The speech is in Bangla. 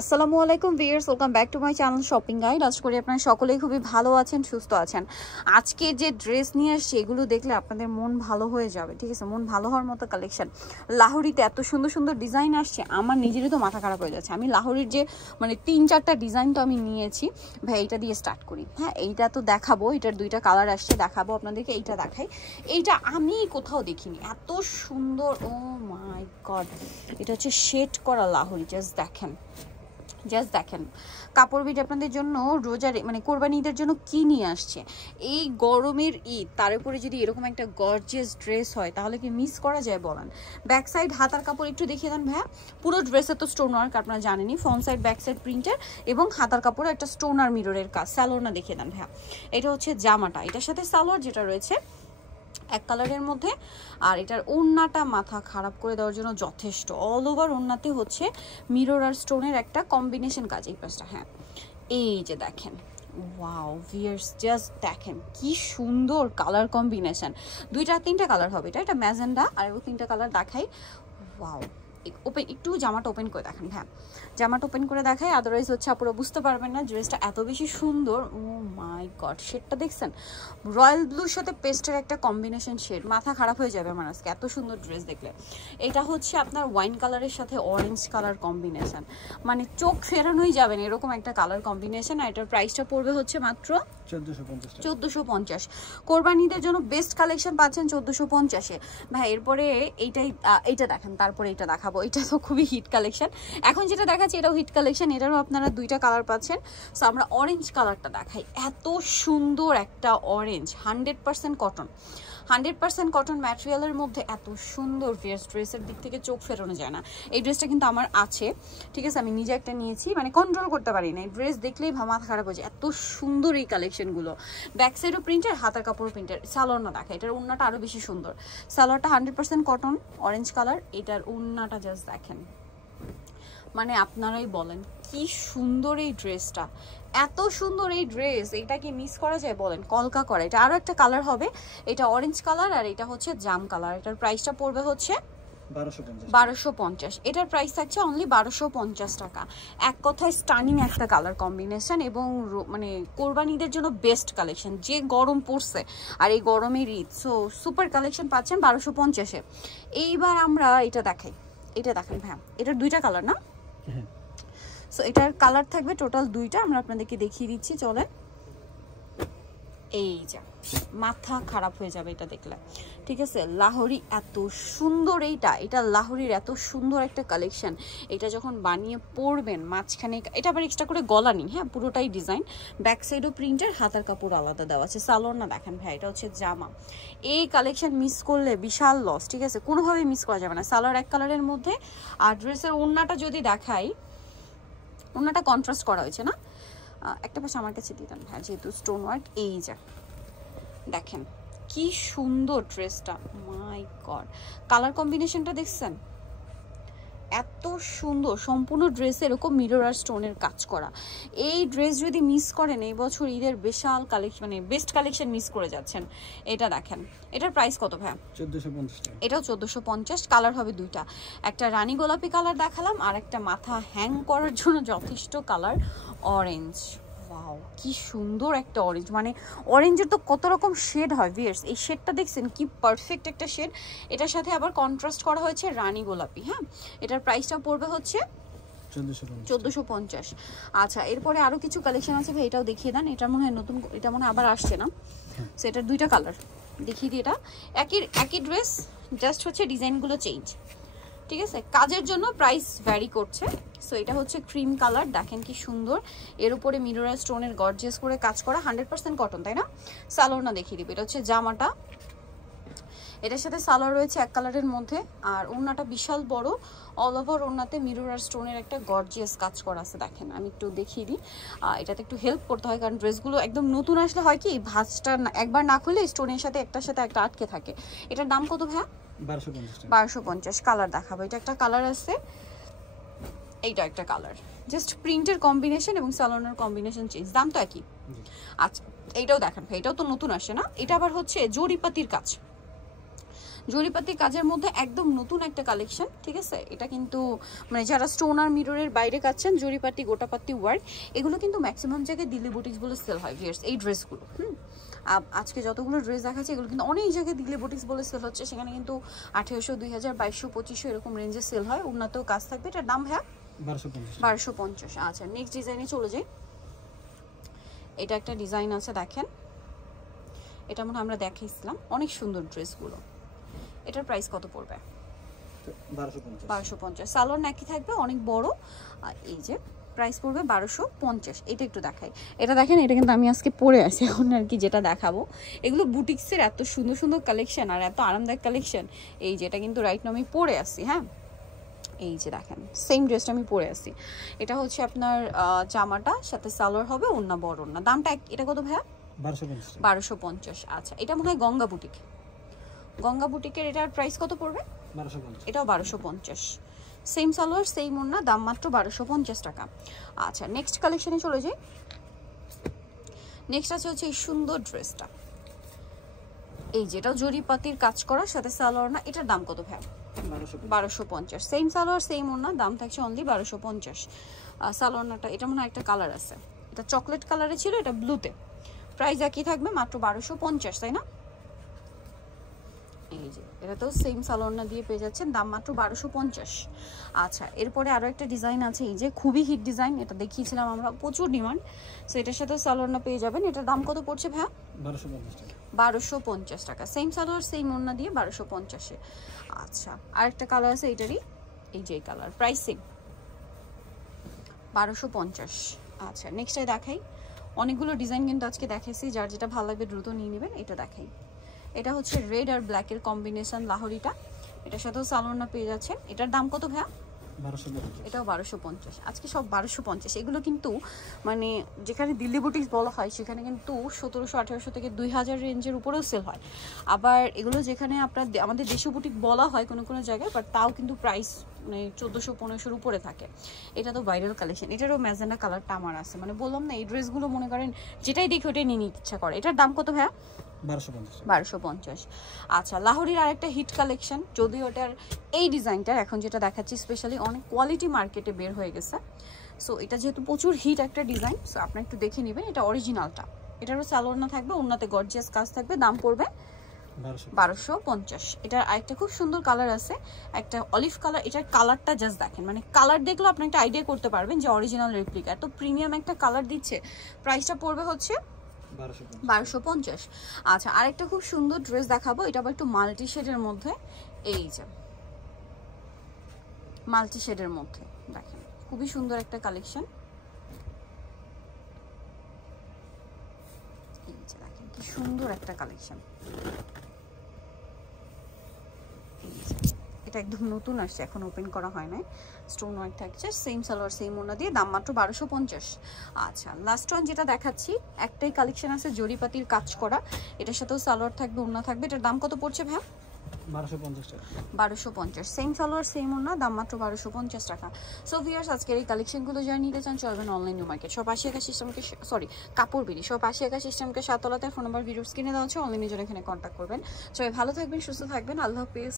আসসালামু আলাইকুম viewers, welcome back to my channel shopping guide. আশা করি আপনারা সকলেই খুবই ভালো আছেন, সুস্থ আছেন। আজকে যে ড্রেস নিয়ে আসছি এগুলো দেখলে আপনাদের মন ভালো হয়ে যাবে, ঠিক আছে? মন ভালো হওয়ার মতো কালেকশন। লাহোরিতে এত সুন্দর সুন্দর ডিজাইন আসছে, আমার নিজেরই তো মাথা খারাপ হয়ে যাচ্ছে। আমি লাহোরির যে মানে 3-4টা ডিজাইন তো আমি নিয়েছি। ভাই এইটা দিয়ে স্টার্ট করি। হ্যাঁ, এইটা তো দেখাবো, এটার 2টা কালার আসছে, দেখাবো আপনাদেরকে। এইটা দেখাই, এইটা আমি কোথাও দেখিনি, এত সুন্দর। ও মাই গড, এটা হচ্ছে শেড করা লাহোরি। জাস্ট দেখেন কাপড় বিট আপনাদের জন্য রোজার মানে কোরবানি ঈদের জন্য কি নিয়ে আসছে। এই গরমের ঈদ, তার উপরে যদি এরকম একটা গর্জিয়াস ড্রেস হয় তাহলে কি মিস করা যায় বলেন? ব্যাক সাইড হাতার কাপড় একটু দেখিয়ে দেন ভাইয়া। পুরো ড্রেসে তো স্টোন ওয়ার্ক আপনারা জানেনই, front side back side printer এবং হাতার কাপড়ে একটা স্টোন আর মিররের কাজ। সালোয়ার না দেখিয়ে দেন ভাইয়া। এটা হচ্ছে জামাটা, এটার সাথে সালোয়ার যেটা রয়েছে এক কালারের মধ্যে। আর এটার ওড়নাটা মাথা খারাপ করে দেওয়ার জন্য যথেষ্ট। অল ওভার ওড়নাতে হচ্ছে মিরর আর স্টোনের একটা কম্বিনেশন কাজ এই পাশটা। হ্যাঁ, এই যে দেখেন, ওয়াও ভিউয়ার্স, জাস্ট দেখেন কি সুন্দর কালার কম্বিনেশন। 2-3টা কালার হবে এটা ম্যাজেন্ডা, আর 3টা কালার দেখাই। ওয়াও, ওপেন একটু জামাটা ওপেন করে দেখেন। হ্যাঁ, জামাটা ওপেন করে দেখাই, আদারওয়াইজ হচ্ছে আপনারা বুঝতে পারবেন না ড্রেসটা এত বেশি সুন্দর। ও মাই গড, শেডটা দেখছেন? রয়্যাল ব্লুর সাথে পেস্টের একটা কম্বিনেশন শেড, মাথা খারাপ হয়ে যাবে আমার আজকে এত সুন্দর ড্রেস দেখলে। এটা হচ্ছে আপনার ওয়াইন কালারের সাথে অরেঞ্জ কালার কম্বিনেশন, মানে চোখ ফেরানোই যাবেন এরকম একটা কালার কম্বিনেশন। আর এটার প্রাইসটা পড়বে হচ্ছে মাত্র 1450। কোরবানিদের জন্য বেস্ট কালেকশন পাচ্ছেন 1450-এ ভাই। এরপরে এইটা দেখেন, তারপরে এটা দেখাবো। এটা তো খুবই হিট কালেকশন, এখন যেটা দেখাচ্ছি এটাও হিট কালেকশন, এটারও আপনারা 2টা কালার পাচ্ছেন। সো আমরা অরেঞ্জ কালারটা দেখাই। এত সুন্দর একটা অরেঞ্জ, 100% কটন, 100% কটন ম্যাটেরিয়ালের মধ্যে এত সুন্দর ফিয়ার্স। ড্রেসের দিক থেকে চোখ ফেরানো যায় না। এই ড্রেসটা কিন্তু আমার আছে, ঠিক আছে? আমি নিজে একটা নিয়েছি, মানে কন্ট্রোল করতে পারি না, এই ড্রেস দেখলেই মাথা খারাপ হয়ে যায়, এত সুন্দর এই কালেকশনগুলো। ব্যাক সাইডও প্রিন্টার, হাতার কাপড় প্রিন্টার। সালোয়ার না দেখা, এটার ওড়নাটা আরও বেশি সুন্দর। সালোয়ারটা 100% কটন, অরেঞ্জ কালার। এটার ওড়নাটা জাস্ট দেখেন, মানে আপনারাই বলেন কি সুন্দর এই ড্রেসটা। এত সুন্দর এই ড্রেস, এটা কি মিস করা যায় বলেন? কলকা করা। এটা আরো একটা কালার হবে, এটা অরেঞ্জ কালার আর এটা হচ্ছে জাম কালার। এটার প্রাইসটা পড়বে হচ্ছে 1250। এটার প্রাইস থাকছে অনলি 1250 টাকা। এক কথায় স্টানিং একটা কালার কম্বিনেশন, এবং মানে কোরবানিদের জন্য বেস্ট কালেকশন। যে গরম পড়ছে আর এই গরমের ঈদ, সো সুপার কালেকশন পাচ্ছেন 1250-এ। এইবার আমরা এটা দেখাই, এটা দেখেন ভাই, এটার 2টা কালার না? সো এটার কালার থাকবে টোটাল 2টা, আমরা আপনাদেরকে দেখিয়ে দিচ্ছি, চলেন। এই যা, মাথা খারাপ হয়ে যাবে এটা দেখলে, ঠিক আছে? লাহোরি এত সুন্দর, এটা লাহোরির এত সুন্দর একটা কালেকশন। এটা যখন বানিয়ে পরবেন মাঝখানে, এটা আবার এক্সট্রা করে গলা নেই, হ্যাঁ, পুরোটাই ডিজাইন। ব্যাক সাইডও প্রিন্টের, হাতার কাপড় আলাদা দেওয়া আছে। সালোয়ার না দেখেন ভাই, এটা হচ্ছে জামা। এই কালেকশন মিস করলে বিশাল লস, ঠিক আছে? কোনোভাবেই মিস করা যাবে না। সালোয়ার এক কালারের মধ্যে, আর ড্রেসের ওড়নাটা যদি দেখাই, ওড়নাটা কন্ট্রাস্ট করা হয়েছে না, একটা পাশে আমার কাছে দিতেন হ্যাঁ, যেহেতু স্টোন ওয়ার্ক। এই যা দেখেন কি সুন্দর ড্রেসটা, মাই গড। কালার কম্বিনেশনটা দেখছেন? এত সুন্দর সম্পূর্ণ ড্রেসে এরকম মিরর আর স্টোনের কাজ করা। এই ড্রেস যদি মিস করেন এই বছর ঈদের বিশাল কালেকশন, মানে বেস্ট কালেকশন মিস করে যাচ্ছেন। এটা দেখেন, এটার প্রাইস কত ভাই? 1450 টাকা। এটাও 1450। কালার হবে 2টা, একটা রানী গোলাপি কালার দেখালাম, আর একটা মাথা হ্যাং করার জন্য যথেষ্ট কালার অরেঞ্জ। ওয়াও, কি সুন্দর একটা অরেঞ্জ, মানে অরেঞ্জের তো কত রকম শেড হয় ভিউয়ার্স। এই শেডটা দেখছেন কি পারফেক্ট একটা শেড। এটার সাথে আবার কন্ট্রাস্ট করা হয়েছে রানী গোলাপি। হ্যাঁ, এটার প্রাইসটা পড়বে হচ্ছে 1450। আচ্ছা, এরপরে আরো কিছু কালেকশন আছে ভাই, এটাও দেখিয়ে দেন। এটা মনে হয় নতুন, এটা মনে হয় আবার আসছে না। সো এটার 2টা কালার দেখিয়ে দিই। এটা একই ড্রেস, জাস্ট হচ্ছে ডিজাইনগুলো চেঞ্জ, ঠিক আছে? কাজের জন্য প্রাইস ভ্যারি করছে। সো এটা হচ্ছে ক্রিম কালার, দেখেন কি সুন্দর। এর উপরে মিরর স্টোনের গর্জিয়াস করে কাজ করা, 100% কটন, তাই না? সালোয়ার না দেখিয়ে দিবে। এটা হচ্ছে জামাটা, এটার সাথে সালোয়ার রয়েছে এক কালারের মধ্যে, আর ওড়নাটা বিশাল বড়। অল ওভার ওড়নাতে মিরর আর স্টোনের একটা গর্জিয়াস কাজ করা আছে। দেখেন আমি একটু দেখিয়ে দিই, এটাতে একটু হেল্প করতে হয়, কারণ ড্রেসগুলো একদম নতুন আসলে হয় কি ভাঁজটা একবার না খুললে স্টোনের সাথে একটার সাথে একটা আটকে থাকে। এটার দাম কত ভাইয়া? 1250। কালার দেখাবো, এটা একটা কালার আছে, এইটা একটা কালার। জাস্ট প্রিন্টের কম্বিনেশন এবং সালোয়ারের কম্বিনেশন চেঞ্জ, দাম তো একই। আচ্ছা, এইটাও দেখেন ভাই, এটাও তো নতুন আসে না। এটা আবার হচ্ছে জরিপাতির কাজ, জরিপাতি কাজের মধ্যে একদম নতুন একটা কালেকশন, ঠিক আছে। এটা কিন্তু মানে যারা স্টোন আর মিররের বাইরে কাচ্ছেন, জরিপাতি গোটাপাতি ওয়ার্ক, এগুলো কিন্তু ম্যাক্সিমাম জায়গায় দিল্লি বুটিক্স বলে সেল হয় ভিউয়ার্স, এই ড্রেসগুলো। আজকে যতগুলো ড্রেস দেখাচ্ছে এগুলো কিন্তু অনেক জায়গায় দিল্লি বুটিক্স বলে সেল হচ্ছে, সেখানে কিন্তু 1800, 2000, 2200, 2500 এরকম রেঞ্জে সেল হয়। উন্নতও কাজ থাকবে। এটার দাম হ্যাঁ 1250। আচ্ছা, নেক্সট ডিজাইনে চলে যাই। এটা একটা ডিজাইন আছে, দেখেন, এটা মনে আমরা দেখাইছিলাম, অনেক সুন্দর ড্রেসগুলো। এটার প্রাইস কত পড়বে? 1250। সালোয়ার নাকি থাকবে অনেক বড়, আর এই যে প্রাইস পড়বে 1250। এটা একটু দেখাই, এটা দেখেন, এটা কিন্তু আমি আজকে পরে আছি এখন আর কি, যেটা দেখাবো। এগুলো বুটিক্সের এত সুন্দর সুন্দর কালেকশন আর এত আরামদায়ক কালেকশন। এই যেটা কিন্তু রাইট নাও আমি পরে আসি, হ্যাঁ, এই যে দেখেন সেম ড্রেসটা আমি পরে আসি। এটা হচ্ছে আপনার জামাটা, সাথে সালোয়ার হবে, ওন্না বড় ওন্না। দামটা এটা কত ভাইয়া? 1250। আচ্ছা, এটা মনে হয় গঙ্গা বুটিক, গঙ্গা বুটিকের। এটার প্রাইস কত পড়বে? 1250। এটাও 1250। সেম সালোয়ার সেম ওন্না, দাম মাত্র 1250 টাকা। আচ্ছা, নেক্সট কালেকশনে চলে যাই। নেক্সট আছে হচ্ছে এই সুন্দর ড্রেসটা, এই যেটাও জরিপাতির কাজ করার সাথে সালোয়ার না। এটার দাম কত ভাইয়া? 1250। সেম সালোয়ার সেম ওন্না, দাম থাকছে অনলি 1250। সালোয়ারটা এটা মনে হয় একটা কালার আছে, এটা চকলেট কালারে ছিল, এটা ব্লুতে। প্রাইস একই থাকবে, মাত্র 1250, তাই না? এই যে এটা তো সেম সালোয়ারনা দিয়ে পেয়ে যাচ্ছেন, দাম মাত্র 1250। আচ্ছা, এরপরে আরো একটা ডিজাইন আছে, এই যে খুবই হিট ডিজাইন, এটা দেখিয়েছিলাম আমরা, প্রচুর ডিমান্ড। সো এটার সাথে সালোয়ারনা পেয়ে যাবেন। এটার দাম কত পড়ছে ভাইয়া? 1250 টাকা। সেম সালোয়ার সেম ওন্না দিয়ে 1250-এ। আচ্ছা, আরেকটা কালার আছে এটারই, এই যে কালার, প্রাইস সেম, 1250। আচ্ছা, নেক্সটে দেখাই। অনেকগুলো ডিজাইন কিন্তু আজকে দেখাইছি, যার যেটা ভালো লাগবে দ্রুত নিয়ে নেবেন। এটা দেখাই, এটা হচ্ছে রেড আর ব্ল্যাকের কম্বিনেশন লাহোরিটা, এটার সাথেও সালোয়ারনা পেয়ে যাচ্ছেন। এটার দাম কত ভাইয়া? 1250। এটাও 1250। আজকে সব 1250। এগুলো কিন্তু মানে যেখানে দিল্লি বুটিক্স বলা হয় সেখানে কিন্তু 1700, 1800 থেকে 2000 রেঞ্জের উপরেও সেল হয়। আবার এগুলো যেখানে আপনার আমাদের দেশীয় বুটিক বলা হয় কোনো কোনো জায়গায়, বাট তাও কিন্তু প্রাইস মানে 1400, 1500 উপরে থাকে। এটা তো ভাইরাল কালেকশন। এটারও ম্যাজেন্ডা কালারটা আমার আছে, মানে বললাম না এই ড্রেসগুলো মনে করেন যেটাই দেখি ওটাই নিয়ে নিতে ইচ্ছা করে। এটার দাম কত ভাইয়া? 1250। আচ্ছা, লাহোরির আরেকটা হিট কালেকশন, যদিও ওটার এই ডিজাইনটার এখন যেটা দেখাচ্ছি স্পেশালি অনেক কোয়ালিটি মার্কেটে বের হয়ে গেছে। সো এটা যেহেতু প্রচুর হিট একটা ডিজাইন, সো আপনি একটু দেখে নেবেন। এটা অরিজিনালটা, এটারও সালোয়ার থাকবে, ওন্নাতে গর্জিয়াস কাজ থাকবে, দাম পড়বে 1250। এটার আরেকটা খুব সুন্দর কালার আছে, একটা অলিভ কালার। এটার কালারটা জাস্ট দেখেন, মানে কালার দেখলে আপনি একটা আইডিয়া করতে পারবেন যে অরিজিনাল রেপ্লিকা। এত প্রিমিয়াম একটা কালার দিচ্ছে। প্রাইসটা পড়বে হচ্ছে 1250। আচ্ছা, আরেকটা খুব সুন্দর ড্রেস দেখাবো, এটা আবার একটু মাল্টি শেডের মধ্যে, এই যে মাল্টি শেডের মধ্যে দেখেন, খুবই সুন্দর একটা কালেকশন। এই যে দেখেন কি সুন্দর একটা কালেকশন, এটা একদম নতুন আসছে, এখন ওপেন করা হয় না। স্টোন ওয়ার্ক থাকছে, সেম সালোয়ার সেম ওন্না দিয়ে, দাম মাত্র 1250। আচ্ছা, লাস্ট ওয়ান যেটা দেখাচ্ছি, একটাই কালেকশন আছে জরিপাতির কাজ করা, এটার সাথেও সালোয়ার থাকবে, ওন্না থাকবে। এটার দাম কত পড়ছে ভাই? 1250 টাকা। 1250। সেম সালোয়ার সেম ওন্না, দাম মাত্র 1250 টাকা। সো ভিউয়ার্স, আজকের এই কালেকশনগুলো যারা নিতে চান চলবেন অনলাইন নিউ মার্কেট, সব 80 টাকা সিস্টেমকে, সরি কাপড় বিড়ি, সব 80 টাকা সিস্টেমকে 7 তলাতে। ফোন নাম্বার ভিডিওস কিনে দেওয়া হচ্ছে, অনলাইনে জন্য এখানে কন্ট্যাক্ট করবেন। সবাই ভালো থাকবেন, সুস্থ থাকবেন, আল্লাহ হাফেজ।